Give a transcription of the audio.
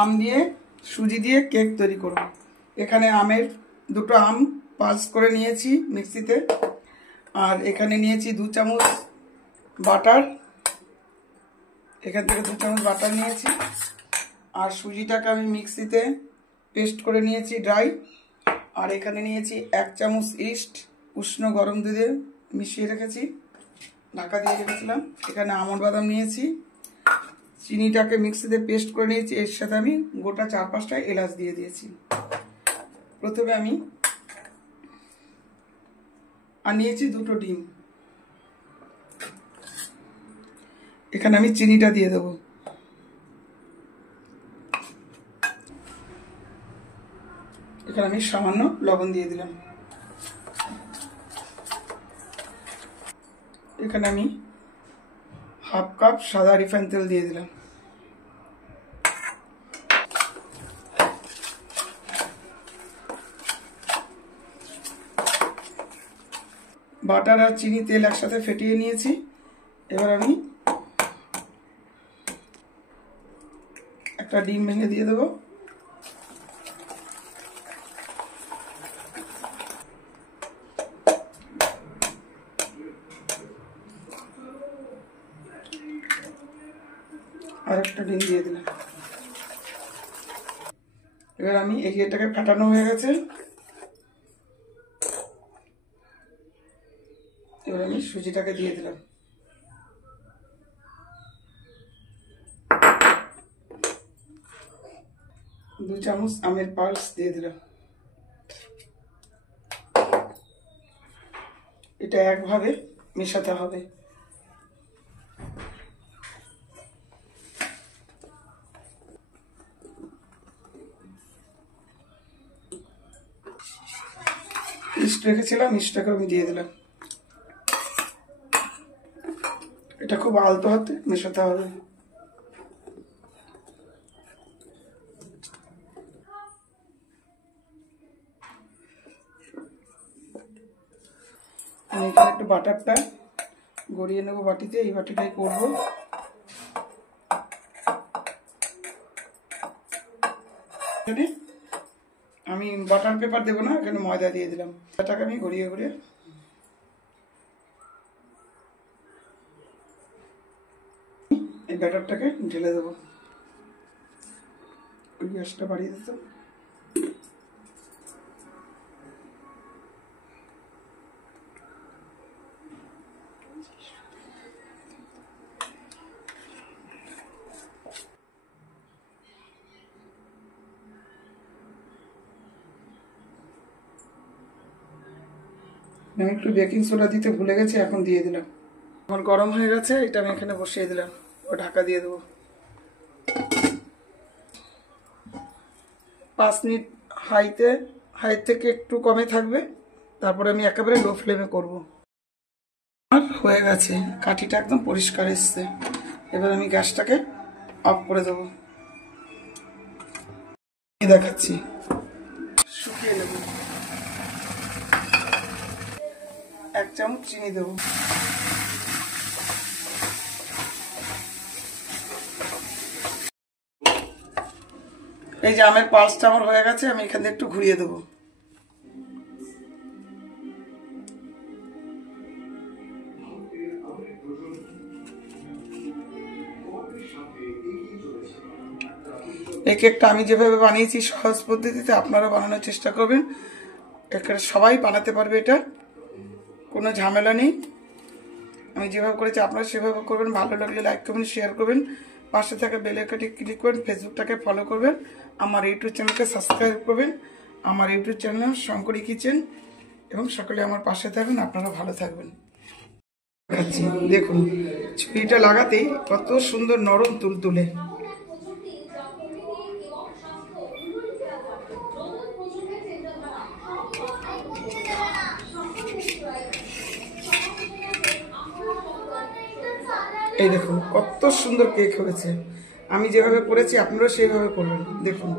আম দিয়ে সুজি দিয়ে কেক তৈরি করব। এখানে আমের দুটো আম পালস করে নিয়েছি মিক্সিতে, আর এখানে নিয়েছি 2 চামচ বাটার, এখান থেকে 2 চামচ বাটার নিয়েছি, আর সুজিটাকে আমি মিক্সিতে পেস্ট করে নিয়েছি ড্রাই, আর এখানে নিয়েছি 1 চামচ ইস্ট উষ্ণ গরম দুধে মিশিয়ে রেখেছি, ঢাকা দিয়ে রেখেছিলাম। এখানে আমন্ড বাদাম নিয়েছি, চিনিটাকে মিক্সিতে পেস্ট করে নিয়েছি, এর সাথে আমি গোটা 4-5টা এলাচ দিয়ে দিয়েছি। প্রথমে আমি নিয়েছি 2টো ডিম, এখানে আমি চিনিটা দিয়ে দেবো। এখানে আমি সামান্য লবণ দিয়ে দিলাম। এখানে আমি 1/2 কাপ সাদা রিফাইন তেল দিয়ে দিলাম। বাটার আর চিনি তেল একসাথে ফেটিয়ে নিয়েছি। এবার আমি একটা ডিম ভেঙে দিয়ে দেবো। আর একটা ডিম দিয়ে দিলাম। এবার আমি এটাকে ফাটানো হয়ে গেছে, এবার আমি সুজিটাকে দিয়ে দিলাম। দু চামচ আমের পালস দিয়ে দিলাম। এটা একভাবে মেশাতে হবে। ইস্ট রেখেছিলাম, ইস্টটাকে আমি দিয়ে দিলাম। এটা খুব আলতো হাতে মেশাতে হবে। আমি এখানে একটু বাটারটা গড়িয়ে নেবো বাটিতে, এই বাটিটাই করবো। আমি বাটার পেপার দেবো না, এখানে ময়দা দিয়ে দিলাম। এটাকে আমি গড়িয়ে গড়িয়ে এই ব্যাটারটাকে ঢেলে দেবো। ওই গ্যাসটা বাড়িয়ে দিত। আমি একটু বেকিং সোডা দিতে ভুলে গেছি, এখন দিয়ে দিলাম। এখন গরম হয়ে গেছে, এটা আমি এখানে বসিয়ে দিলাম, ও ঢাকা দিয়ে দেবো। 5 মিনিট হাই থেকে একটু কমে থাকবে, তারপরে আমি একেবারে লো ফ্লেমে করবো। আর হয়ে গেছে, কাঠিটা একদম পরিষ্কার এসছে। এবার আমি গ্যাসটাকে অফ করে দেবো। দেখাচ্ছি, শুকিয়ে নেব। 1 চামচ চিনি দেবো। এই যে আমের পালসটা আমার হয়ে গেছে, আমি এখান থেকে একটু ঘুরিয়ে দেবো। এই কেকটা আমি যেভাবে বানিয়েছি সহজ পদ্ধতিতে আপনারা বানানোর চেষ্টা করবেন। এখানে সবাই বানাতে পারবে, এটা কোনো ঝামেলা নেই। আমি যেভাবে করেছি আপনারা সেভাবে করবেন। ভালো লাগলে লাইক করবেন, শেয়ার করবেন, পাশে থাকা বেল আইকনটি ক্লিক করবেন, ফেসবুকটাকে ফলো করবেন, আমার ইউটিউব চ্যানেলকে সাবস্ক্রাইব করবেন। আমার ইউটিউব চ্যানেল শঙ্করী কিচেন, এবং সকলে আমার পাশে থাকবেন। আপনারা ভালো থাকবেন। দেখুন, ছুরিটা লাগাতেই কত সুন্দর নরম তুলতুলে। এই দেখুন কত সুন্দর কেক হয়েছে। আমি যেভাবে করেছি আপনারা সেইভাবে করবেন। দেখুন।